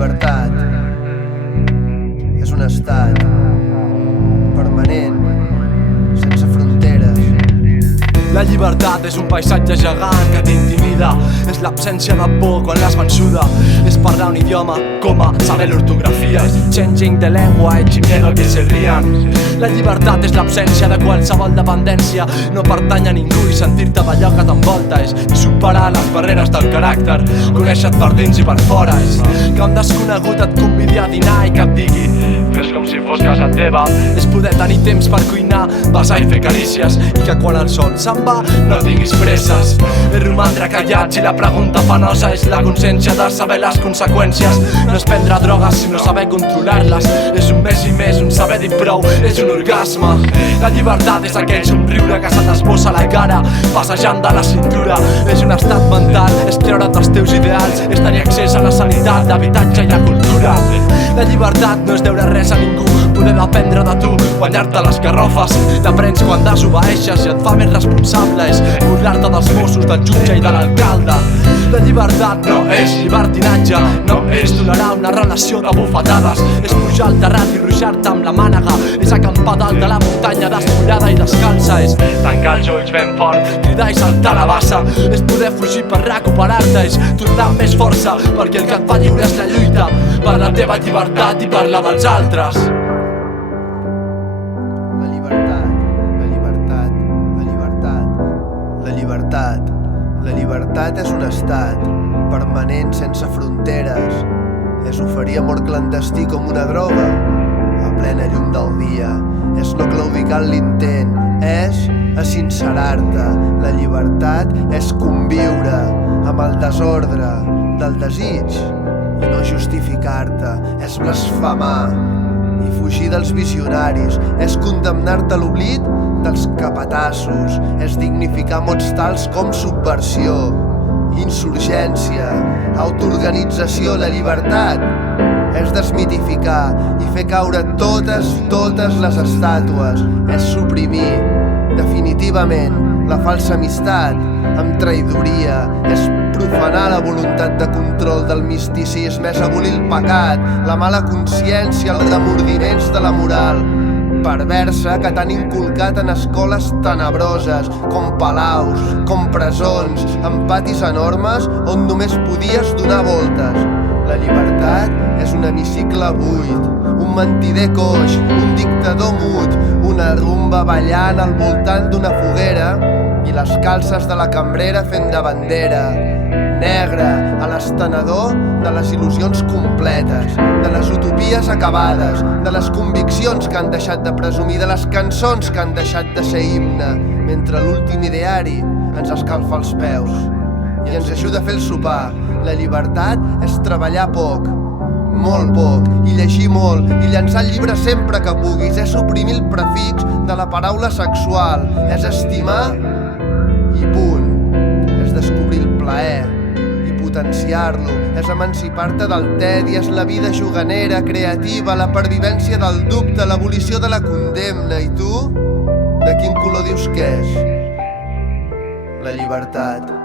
llibertat és un estat permanent, sense fronteres. La llibertat és un paisatge gegant que t'intimida. És l'absència de por quan l'has vençuda. És parlar un idioma, coma, saber l'ortografia. És changing the language y miedo que se rían. La llibertat és l'absència de qualsevol dependència. No pertany a ningú i sentir-te d'allò que t'envolta. És superar les barreres del caràcter, conèixer-te per dins i per fora. És que un desconegut et convidi a dinar i que et digui fes com si fos casa teva. És poder tenir temps per cuinar, besar i fer carícies, i que quan el sol se'n va no tinguis presses. És romandre callat si la pregunta penosa és la consciència de saber les conseqüències. No és prendre drogues sinó saber controlar-les. És un més i més, un saber dir prou, és un orgasme. La llibertat és aquell somriure que se t'esbossa a la cara passejant de la cintura. És un estat mental, és treure't dels teus ideals, és tenir accés a la sanitat, l'habitatge i la cultura. La llibertat no és deure res a ningú, poder dependre de tu, guanyar-te les garrofes. T'aprens quan desobeeixes i et fa més responsable. És burlar-te dels Mossos, del jutge i de l'alcalde. La llibertat no és llibertinatge, no és tolerar una relació de bufetades. És pujar al terrat i ruixar-te amb la mànega. És acampar dalt de la muntanya despullada i descalça. És tancar els ulls ben fort, cridar i saltar la bassa. És poder fugir per recuperar-te, és tornar amb més força, perquè el que et fa lliure és la lluita per la teva llibertat i per la dels altres. La llibertat, la llibertat, la llibertat. La llibertat. La llibertat és un estat permanent sense fronteres. És oferir amor clandestí com una droga a plena llum del dia. És no claudicar en l'intent, és sincerar-te. La llibertat és conviure amb el desordre del desig i no justificar-te. És blasfemar i fugir dels visionaris. És condemnar-te a l'oblit dels capatassos. És dignificar mots tals com subversió, insurgència, autoorganització. La llibertat és desmitificar i fer caure totes les estàtues. És suprimir definitivament la falsa amistat amb traïdoria. És profanar la voluntat de control del misticisme. És abolir el pecat, la mala consciència, els remordiments de la moral perversa que t'han inculcat en escoles tenebroses, com palaus, com presons, amb patis enormes on només podies donar voltes. La llibertat és un hemicicle buit, un mentider coix, un dictador mut, una rumba ballant al voltant d'una foguera i les calces de la cambrera fent de bandera negra a l'estenedor de les il·lusions completes, de les utopies acabades, de les conviccions que han deixat de presumir, de les cançons que han deixat de ser himne, mentre l'últim ideari ens escalfa els peus i ens ajuda a fer el sopar. La llibertat és treballar poc, molt poc, i llegir molt, i llançar el llibre sempre que puguis. És suprimir el prefix de la paraula sexual. És estimar i punt. És descobrir el plaer i potenciar-lo. És emancipar-te del tedi. És la vida juganera, creativa, la pervivència del dubte, l'abolició de la condemna. I tu? De quin color dius que és? La llibertat.